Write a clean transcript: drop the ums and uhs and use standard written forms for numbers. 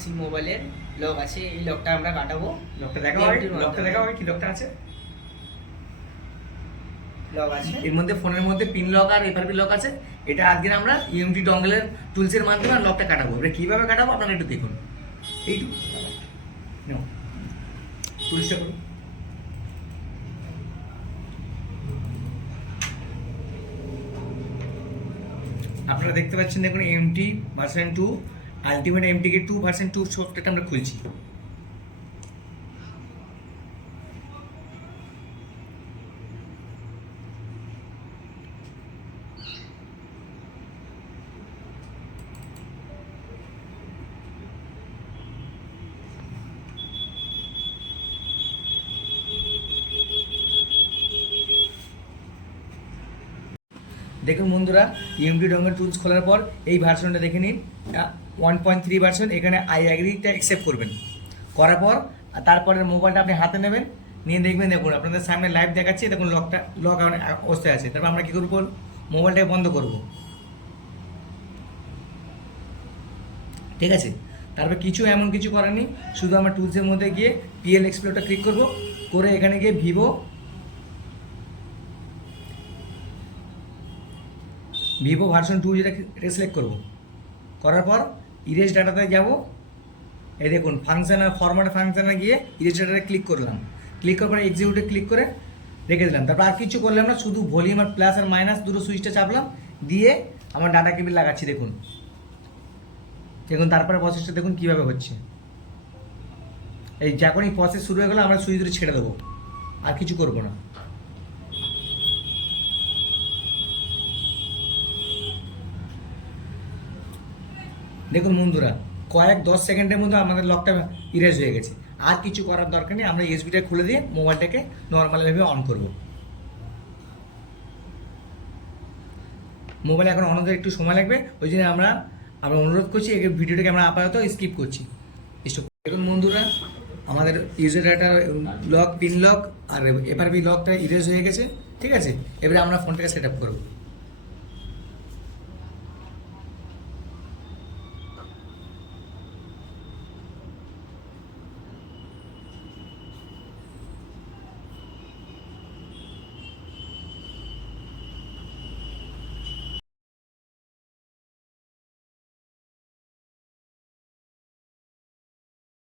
C মোবাইলের lock আছে, এই লকটা আমরা কাটাবো। লকটা দেখা হয়, কি লকটা আছে? লক আছে এর মধ্যে, ফোনের মধ্যে পিন লক আর এফআরপি লক আছে। এটা আজকে আমরা ইএমটি ডঙ্গলের টুলসের মাধ্যমে লকটা কাটাবো। এটা কিভাবে কাটাবো আপনারা একটু দেখুন। এইটুকু টুলসটা করুন। আপনারা দেখতে পাচ্ছেন, দেখুন এমটি ভার্সন 2 আলটিমেট এমটিকে 2 ভার্সন 2 সফটওয়্যারটা আমরা খুলছি। দেখুন বন্ধুরা, ইএমটি ডঙ্গল টুলস খোলার পর এই ভার্সনটা দেখে নিন, 1.3 ভার্সন। এখানে আই অ্যাগ্রিটা অ্যাকসেপ্ট করবেন। করার পর তারপরে মোবাইলটা আপনি হাতে নেবেন, নিয়ে দেখবেন, দেখুন আপনাদের সামনে লাইভ দেখাচ্ছি, দেখুন লক অবস্থায় আছে। তারপর আমরা কী করবো, মোবাইলটাকে বন্ধ করব, ঠিক আছে? তারপর এমন কিছু করার নেই, শুধু আমরা টুলসের মধ্যে গিয়ে পিএল এক্সপ্লোরটা ক্লিক করব, করে এখানে গিয়ে ভিভো ভার্সন 2 যেটা সিলেক্ট করব। করার পর ইরেজ ডাটাতে যাব। এই দেখুন ফাংশানে, ফরম্যাট ফাংশানে গিয়ে ইরেজ ডাটাতে ক্লিক করলাম। ক্লিক করার পর এক্সিকিউটে ক্লিক করে রেখে দিলাম। তারপর আর কিছু করলাম না, শুধু ভলিউম আর প্লাস আর মাইনাস দুটো সুইচটা চাপলাম, দিয়ে আমার ডাটা কেবিল লাগাচ্ছি। দেখুন তারপরে প্রসেসটা দেখুন কীভাবে হচ্ছে। এই যখনই প্রসেস শুরু হয়ে গেলো আমরা সুইচ ধরে ছেড়ে দেবো, আর কিছু করবো না। দেখুন বন্ধুরা, 10 সেকেন্ডের মধ্যে আমাদের লকটা ইরেজ হয়ে গেছে। আর কিছু করার দরকার নেই, আমরা ইউএসবিটা খুলে দিয়ে মোবাইলটাকে নর্মালভাবে অন করব। মোবাইল এখন অন হতে একটু সময় লাগবে, ওই জন্য আমরা অনুরোধ করছি, এই ভিডিওটাকে আমরা আপাতত স্কিপ করছি। দেখুন বন্ধুরা, আমাদের user data lock, pin lock আর এফআরপি লকটা ইরেজ হয়ে গেছে, ঠিক আছে? এবারে আমরা ফোনটাকে সেট আপ করবো।